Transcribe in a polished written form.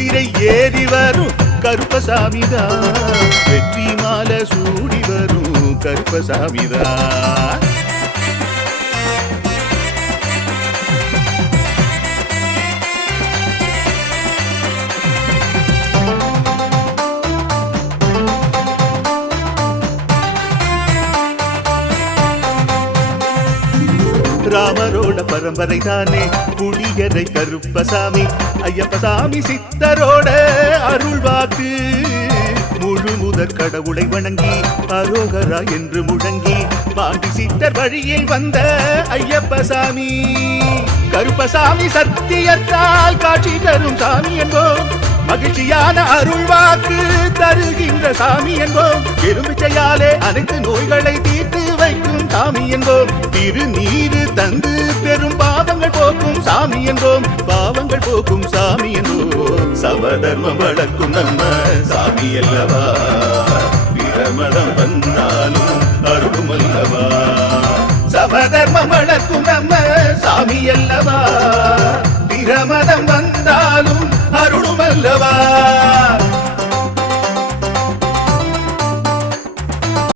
குதிரை ஏறி வரும் கருப்பசாமிதான், வெற்றி மாலை சூடி வரும் கருப்பசாமிதான். ராமரோட பரம்பரை தானே புளியரை கருப்பசாமி, ஐயப்பசாமி சித்தரோட அருள்வாக்கு. முழு முதற் கடவுளை வணங்கி அரோகரா என்று முழங்கி பாண்டி சித்தர் வழியில் வந்த ஐயப்பசாமி. கருப்பசாமி சத்தியத்தால் காட்சி தரும் சாமி என்போம், மகிழ்ச்சியான அருள்வாக்கு தருகின்ற சாமி என்போம். எலுமிச்சையாலே அனைத்து நோய்களை தீர்த்து வைக்கும் சாமி என்போம். திருநீரு தந்து பெரும் பாவங்கள் போக்கும் சாமி என்போம், பாவங்கள் போக்கும் சாமி என்போம். சமதர்மம் வளர்க்கும் நம்ம சாமி அல்லவா, பிரமதம் வந்தாலும் அருளும் அல்லவா. சமதர்மம் வளர்க்கும் நம்ம சாமி அல்லவா, பிரமதம் வந்தாலும் அருளும் அல்லவா.